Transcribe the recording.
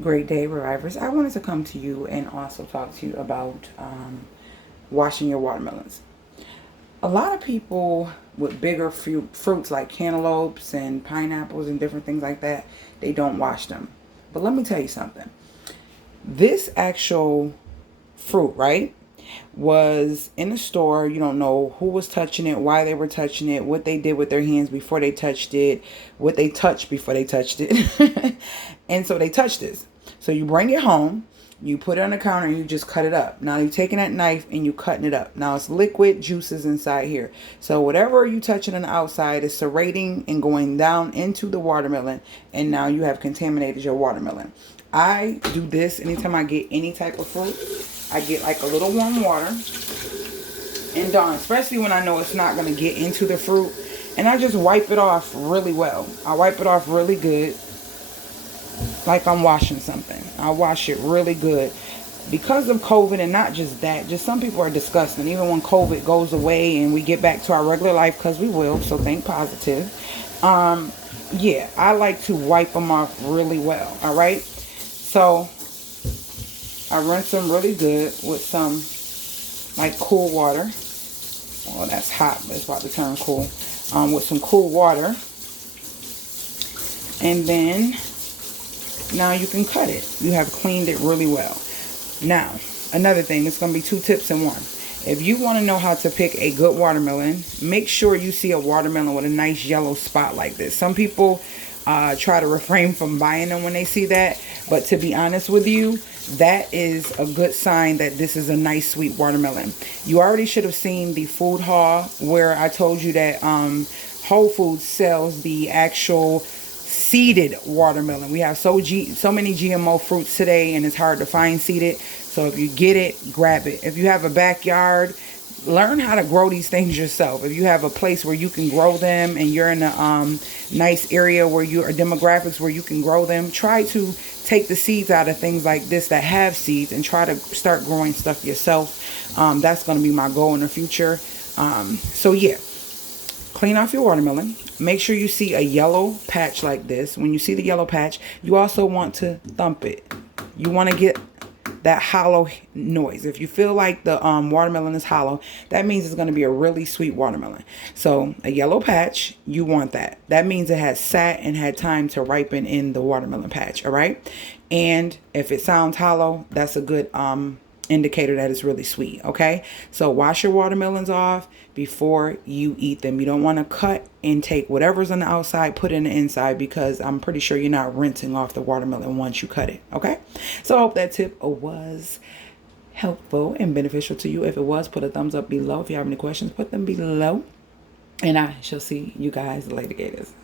Great day, Revivers. I wanted to come to you and also talk to you about washing your watermelons. A lot of people with bigger fruits like cantaloupes and pineapples and different things like that, they don't wash them. But let me tell you something. This actual fruit, right, was in the store. You don't know who was touching it, why they were touching it, what they did with their hands before they touched it, what they touched before they touched it. And so they touched this. So you bring it home, you put it on the counter, and you just cut it up. Now you're taking that knife and you cutting it up. Now it's liquid juices inside here. So whatever you touching on the outside is serrating and going down into the watermelon. And now you have contaminated your watermelon. I do this anytime I get any type of fruit. I get like a little warm water and Dawn, especially when I know it's not going to get into the fruit. And I just wipe it off really well. I wipe it off really good, like I'm washing something. I wash it really good. Because of COVID, and not just that, just some people are disgusting. Even when COVID goes away and we get back to our regular life, because we will, so think positive. Yeah, I like to wipe them off really well, all right? So I rinse them really good with some like cool water. Well, that's hot, but it's about to turn cool. With some cool water. And then now you can cut it. You have cleaned it really well. Now, another thing, it's going to be 2 tips in one. If you want to know how to pick a good watermelon, make sure you see a watermelon with a nice yellow spot like this. Some people try to refrain from buying them when they see that. But to be honest with you, that is a good sign that this is a nice sweet watermelon. You already should have seen the food haul where I told you that Whole Foods sells the actual seeded watermelon. We have so many GMO fruits today, and it's hard to find seeded. So if you get it, grab it. If you have a backyard, learn how to grow these things yourself. If you have a place where you can grow them and you're in a nice area where you are demographics where you can grow them, try to take the seeds out of things like this that have seeds and try to start growing stuff yourself. That's going to be my goal in the future. So yeah, clean off your watermelon. Make sure you see a yellow patch like this. When you see the yellow patch, you also want to thump it. You want to get that hollow noise. If you feel like the watermelon is hollow, that means it's going to be a really sweet watermelon. So a yellow patch, you want that. That means it has sat and had time to ripen in the watermelon patch. All right. And if it sounds hollow, that's a good indicator that it's really sweet. Okay, so wash your watermelons off before you eat them. You don't want to cut and take whatever's on the outside, put it in the inside, because I'm pretty sure you're not rinsing off the watermelon once you cut it. Okay, so I hope that tip was helpful and beneficial to you. If it was, put a thumbs up below. If you have any questions, put them below, and I shall see you guys later, Gators.